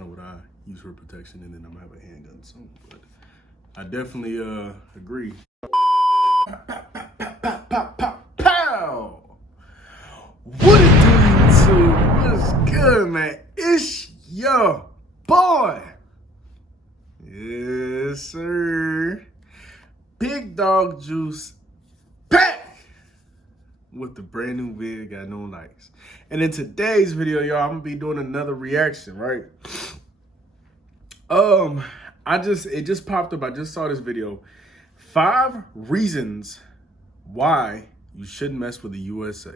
kind of what I use for protection, and then I'm gonna have a handgun soon. But I definitely agree. Pow! What it do, YouTube? What's good, man? It's your boy. Yes, sir. Big Dog Juice back with the brand new vid, got no likes. And in today's video, y'all, I'm gonna be doing another reaction, right? It just popped up. I just saw this video. 5 reasons why you shouldn't mess with the USA.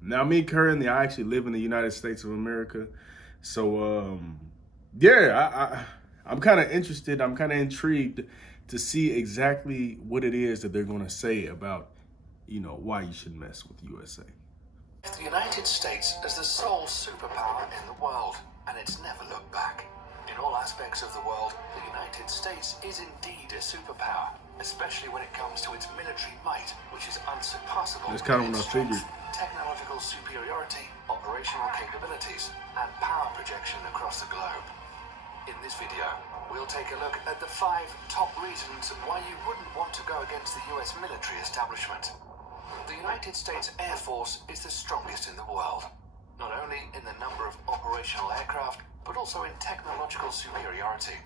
Now, me currently, I actually live in the United States of America. So, yeah, I'm kind of interested. I'm kind of intrigued to see exactly what it is that they're going to say about, you know, why you should mess with the USA. The United States is the sole superpower in the world, and it's never looked back. In all aspects of the world, the United States is indeed a superpower, especially when it comes to its military might, which is unsurpassable. That's kind of what I figured. Technological superiority, operational capabilities, and power projection across the globe. In this video, we'll take a look at the 5 top reasons why you wouldn't want to go against the US military establishment. The United States Air Force is the strongest in the world, not only in the number of operational aircraft, but also in technological superiority.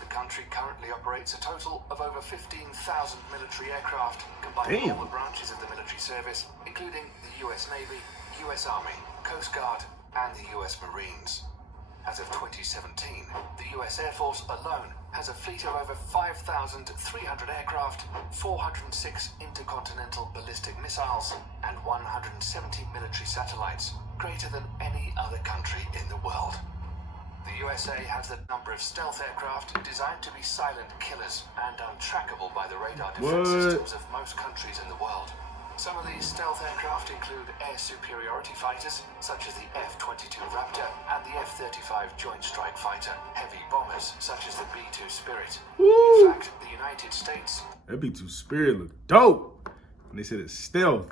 The country currently operates a total of over 15,000 military aircraft, combining all the branches of the military service, including the US Navy, US Army, Coast Guard, and the US Marines. As of 2017, the US Air Force alone has a fleet of over 5,300 aircraft, 406 intercontinental ballistic missiles, and 170 military satellites, greater than any other country in the world. The USA has the number of stealth aircraft designed to be silent killers and untrackable by the radar defense systems of most countries in the world. Some of these stealth aircraft include air superiority fighters, such as the F-22 Raptor and the F-35 Joint Strike Fighter, heavy bombers, such as the B-2 Spirit. In fact, the United States... That B-2 Spirit look dope. And they said it's stealth.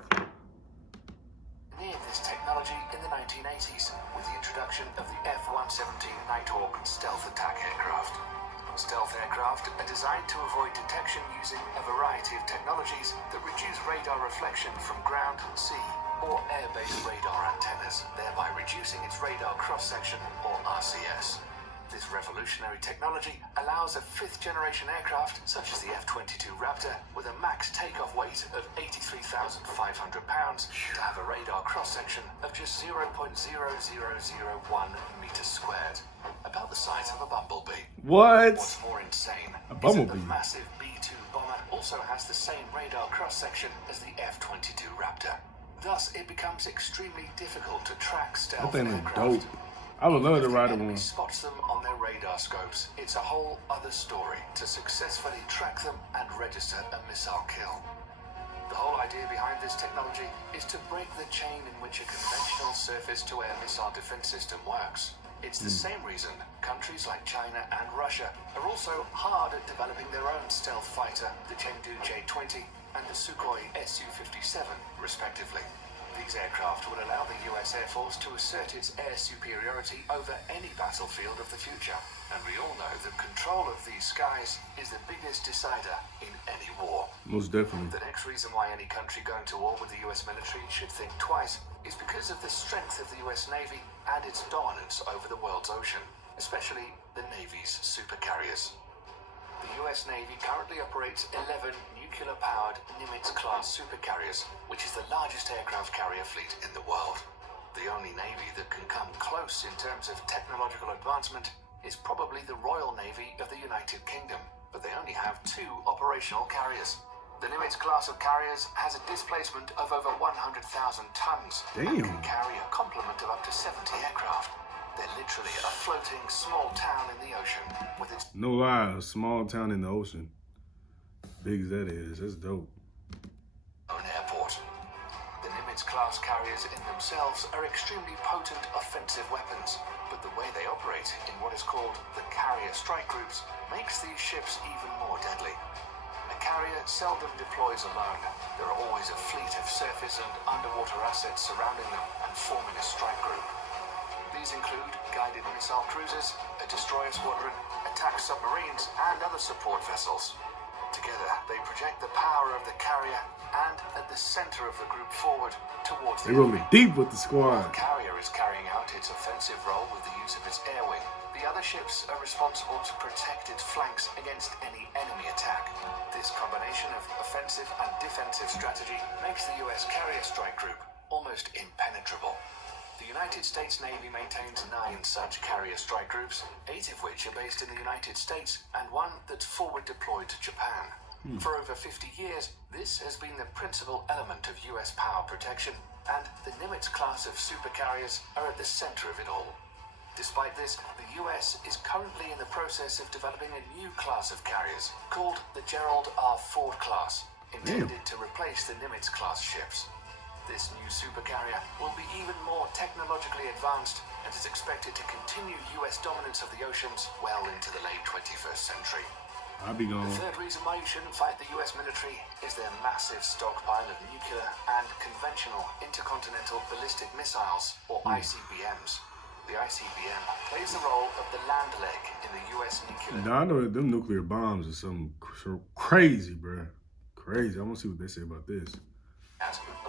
Neared this technology in the 1980s with the introduction of the F-117 Nighthawk stealth attack aircraft. Stealth aircraft are designed to avoid detection using a variety of technologies that reduce radar reflection from ground, sea, or air-based radar antennas, thereby reducing its radar cross-section, or RCS. This revolutionary technology allows a 5th-generation aircraft, such as the F-22 Raptor, with a max takeoff weight of 83,500 pounds, to have a radar cross-section of just 0.0001 meters squared, about the size of a bumblebee. What? What's more insane A is bumblebee. that the massive B-2 bomber also has the same radar cross-section as the F-22 Raptor. Thus, it becomes extremely difficult to track stealth That thing look aircraft. dope. I would love to ride If the one. enemy spots them on their radar scopes, it's a whole other story to successfully track them and register a missile kill. The whole idea behind this technology is to break the chain in which a conventional surface-to-air missile defense system works. It's the same reason countries like China and Russia are also hard at developing their own stealth fighter, the Chengdu J-20 and the Sukhoi Su-57, respectively. These aircraft will allow the US Air Force to assert its air superiority over any battlefield of the future. And we all know that control of these skies is the biggest decider in any war. Most definitely. The next reason why any country going to war with the US military should think twice is because of the strength of the US Navy and its dominance over the world's ocean, especially the Navy's supercarriers. The US Navy currently operates 11 nuclear-powered Nimitz-class supercarriers, which is the largest aircraft carrier fleet in the world. The only Navy that can come close in terms of technological advancement is probably the Royal Navy of the United Kingdom, but they only have 2 operational carriers. The Nimitz class of carriers has a displacement of over 100,000 tons and can carry a complement of up to 70 aircraft. They're literally a floating small town in the ocean with its... No lie, a small town in the ocean. Big as that is, that's dope. ...own airport. The Nimitz-class carriers in themselves are extremely potent offensive weapons, but the way they operate in what is called the carrier strike groups makes these ships even more deadly. A carrier seldom deploys alone. There are always a fleet of surface and underwater assets surrounding them and forming a strike group. These include guided missile cruisers, a destroyer squadron, attack submarines, and other support vessels. Together, they project the power of the carrier and at the center of the group forward towards the They rolling enemy. deep with the While squad. the carrier is carrying out its offensive role with the use of its air wing, the other ships are responsible to protect its flanks against any enemy attack. This combination of offensive and defensive strategy makes the US Carrier Strike Group almost impenetrable. The United States Navy maintains 9 such carrier strike groups, 8 of which are based in the United States and 1 that's forward deployed to Japan. For over 50 years, this has been the principal element of US power protection, and the Nimitz class of supercarriers are at the center of it all. Despite this, the US is currently in the process of developing a new class of carriers called the Gerald R. Ford class, intended to replace the Nimitz class ships. This new supercarrier will be even more technologically advanced and is expected to continue US dominance of the oceans well into the late 21st century. I'll be going. The third reason why you shouldn't fight the US military is their massive stockpile of nuclear and conventional intercontinental ballistic missiles, or ICBMs. The ICBM plays the role of the land leg in the US nuclear. Now I know that them nuclear bombs are something crazy, bro. Crazy. I want to see what they say about this.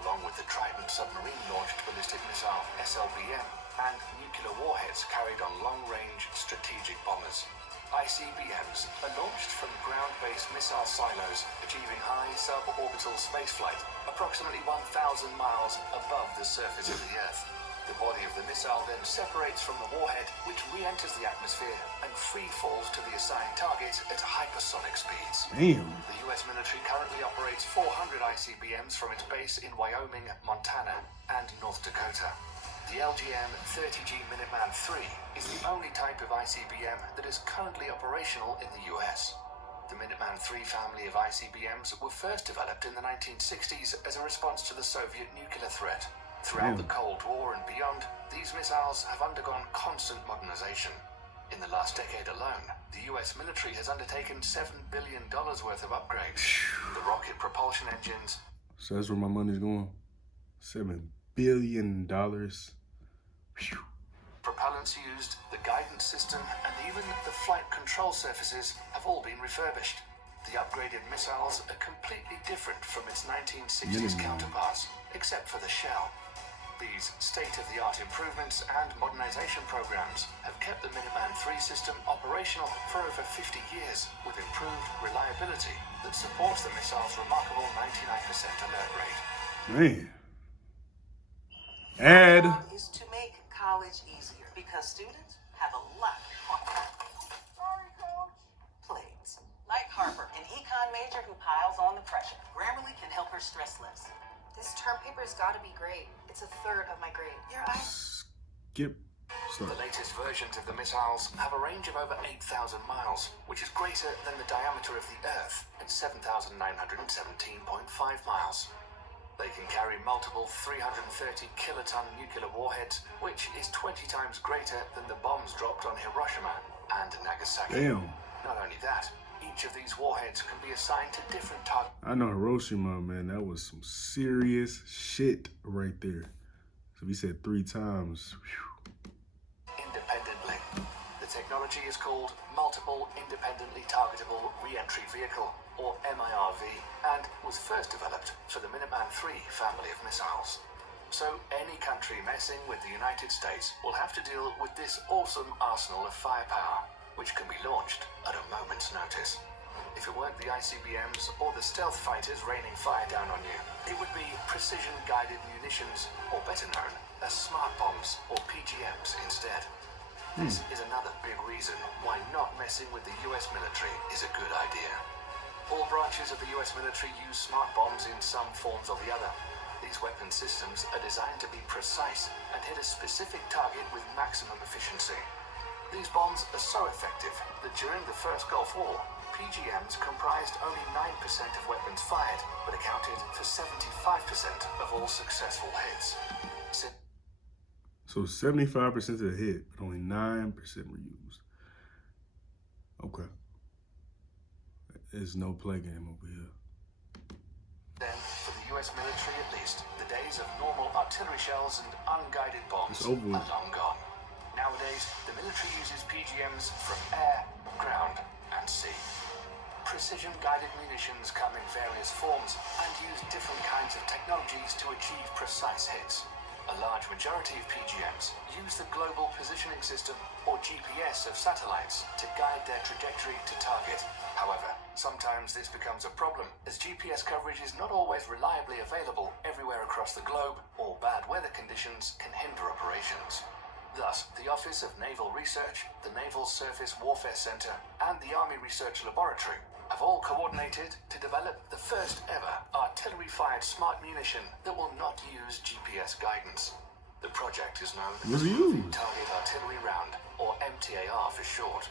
Along with the Trident submarine-launched ballistic missile, SLBM, and nuclear warheads carried on long-range strategic bombers. ICBMs are launched from ground-based missile silos, achieving high suborbital spaceflight, approximately 1,000 miles above the surface of the Earth. The body of the missile then separates from the warhead, which re-enters the atmosphere and free falls to the assigned target at hypersonic speeds. Damn. The US military currently operates 400 ICBMs from its base in Wyoming, Montana, and North Dakota. The LGM-30G Minuteman III is the only type of ICBM that is currently operational in the US. The Minuteman III family of ICBMs were first developed in the 1960s as a response to the Soviet nuclear threat. Throughout the Cold War and beyond, these missiles have undergone constant modernization. In the last decade alone, the US military has undertaken $7 billion worth of upgrades. The rocket propulsion engines. So that's where my money's going. $7 billion. Whew. Propellants used, the guidance system, and even the flight control surfaces have all been refurbished. The upgraded missiles are completely different from its 1960s counterparts, except for the shell. These state-of-the-art improvements and modernization programs have kept the Minuteman III system operational for over 50 years, with improved reliability that supports the missile's remarkable 99% alert rate. Man. Ad. Is to make college easier because students have a lot on Sorry, Coach. Plates. Like Harper, an econ major who piles on the pressure. Grammarly can help her stress less. This term paper's gotta be great. It's a third of my grade. Skip. Start. The latest versions of the missiles have a range of over 8,000 miles, which is greater than the diameter of the Earth at 7,917.5 miles. They can carry multiple 330 kiloton nuclear warheads, which is 20 times greater than the bombs dropped on Hiroshima and Nagasaki. Damn. Not only that, each of these warheads can be assigned to different targets. I know Hiroshima, man. That was some serious shit right there. So we said 3 times. Whew. Independently. The technology is called Multiple Independently Targetable Re-Entry Vehicle, or MIRV, and was first developed for the Minuteman III family of missiles. So any country messing with the United States will have to deal with this awesome arsenal of firepower, which can be launched at a moment's notice. If it weren't the ICBMs or the stealth fighters raining fire down on you, it would be precision-guided munitions, or better known as smart bombs, or PGMs, instead. This is another big reason why not messing with the US military is a good idea. All branches of the US military use smart bombs in some forms or the other. These weapon systems are designed to be precise and hit a specific target with maximum efficiency. These bombs are so effective that during the First Gulf War, PGMs comprised only 9% of weapons fired, but accounted for 75% of all successful hits. So 75% of the hit, but only 9% were used. Okay. There's no play game over here. Then, for the US military at least, the days of normal artillery shells and unguided bombs It's are over with. long gone. Nowadays, the military uses PGMs from air, ground, and sea. Precision-guided munitions come in various forms and use different kinds of technologies to achieve precise hits. A large majority of PGMs use the Global Positioning System, or GPS, of satellites to guide their trajectory to target. However, sometimes this becomes a problem, as GPS coverage is not always reliably available everywhere across the globe, or bad weather conditions can hinder operations. Thus, the Office of Naval Research, the Naval Surface Warfare Center, and the Army Research Laboratory have all coordinated to develop the first ever artillery-fired smart munition that will not use GPS guidance. The project is known as the Moving Target Artillery Round, or MTAR for short.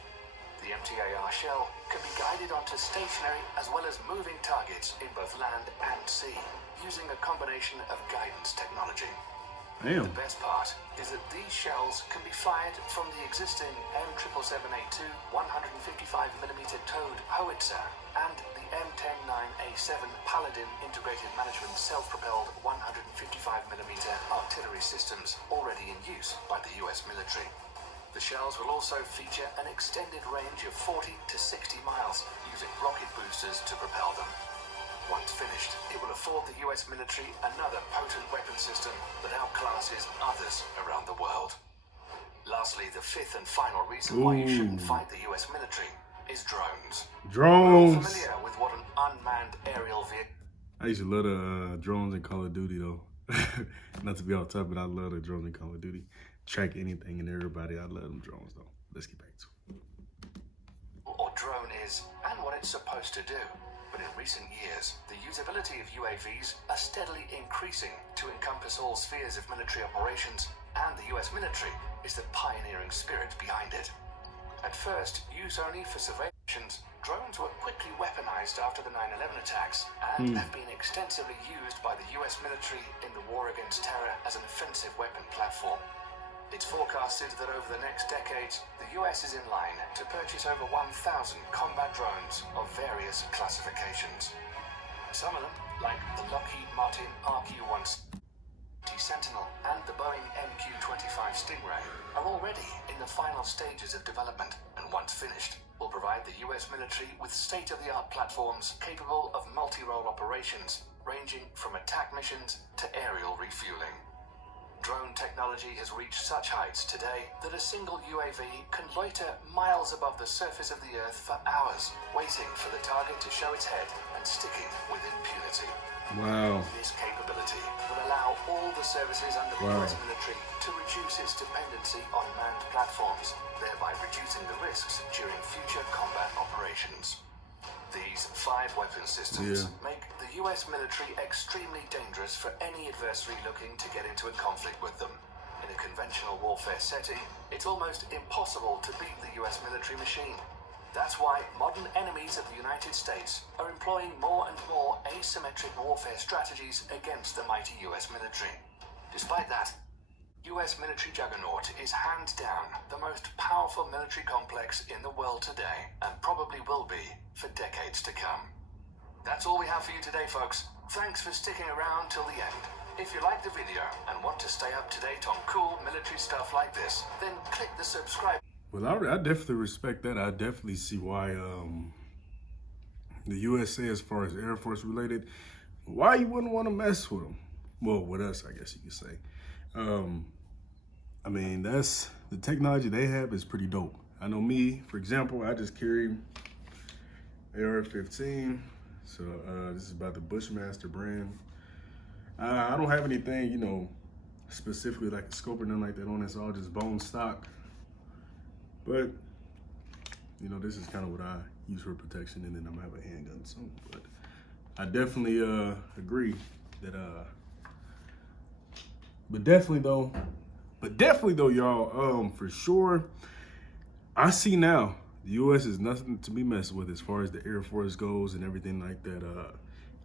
The MTAR shell can be guided onto stationary as well as moving targets in both land and sea, using a combination of guidance technology. Damn. The best part is that these shells can be fired from the existing M777A2 155mm towed howitzer and the M109A7 Paladin integrated management self-propelled 155mm artillery systems already in use by the US military. The shells will also feature an extended range of 40 to 60 miles using rocket boosters to propel them. Once finished, it will afford the US military another potent weapon system that outclasses others around the world. Lastly, the fifth and final reason why you shouldn't fight the US military is drones. Drones. We're all familiar with what an unmanned aerial vehicle. I used to love the drones in Call of Duty though. Not to be off topic, but I love the drones in Call of Duty. Track anything and everybody. I love them drones though. Let's get back to it. Or drone is, and what it's supposed to do. But in recent years, the usability of UAVs are steadily increasing to encompass all spheres of military operations, and the US military is the pioneering spirit behind it. At first, used only for surveillance, drones were quickly weaponized after the 9/11 attacks and have been extensively used by the US military in the war against terror as an offensive weapon platform. It's forecasted that over the next decades, the US is in line to purchase over 1,000 combat drones of various classifications. Some of them, like the Lockheed Martin RQ-1 Sentinel and the Boeing MQ-25 Stingray, are already in the final stages of development, and once finished, will provide the US military with state-of-the-art platforms capable of multi-role operations, ranging from attack missions to aerial refueling. Drone technology has reached such heights today that a single UAV can loiter miles above the surface of the Earth for hours, waiting for the target to show its head and sticking with impunity. Wow. This capability will allow all the services under the US military to reduce its dependency on manned platforms, thereby reducing the risks during future combat operations. These 5 weapon systems make the US military extremely dangerous for any adversary looking to get into a conflict with them. In a conventional warfare setting, it's almost impossible to beat the US military machine. That's why modern enemies of the United States are employing more and more asymmetric warfare strategies against the mighty US military. Despite that, US military juggernaut is hands down the most powerful military complex in the world today, and probably will be for decades to come. That's all we have for you today, folks. Thanks for sticking around till the end. If you like the video and want to stay up to date on cool military stuff like this, then click the subscribe. Well, I definitely respect that. I definitely see why the USA, as far as Air Force related, why you wouldn't want to mess with them. Well, with us, I guess you could say. I mean, that's the technology they have is pretty dope. I know me, for example, I just carry AR-15. So this is about the Bushmaster brand. I don't have anything, you know, specifically like a scope or nothing like that on it. It's all just bone stock. But, you know, this is kind of what I use for protection, and then I'm gonna have a handgun soon. But I definitely agree that But definitely though, y'all, for sure, I see now the U.S. is nothing to be messed with as far as the Air Force goes and everything like that.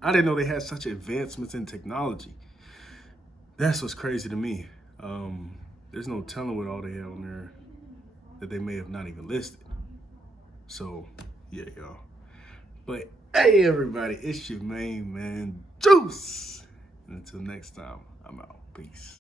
I didn't know they had such advancements in technology. That's what's crazy to me. There's no telling what all they have on there that they may have not even listed. So, yeah, y'all. But hey, everybody, it's your main man, Juice. And until next time, I'm out. Peace.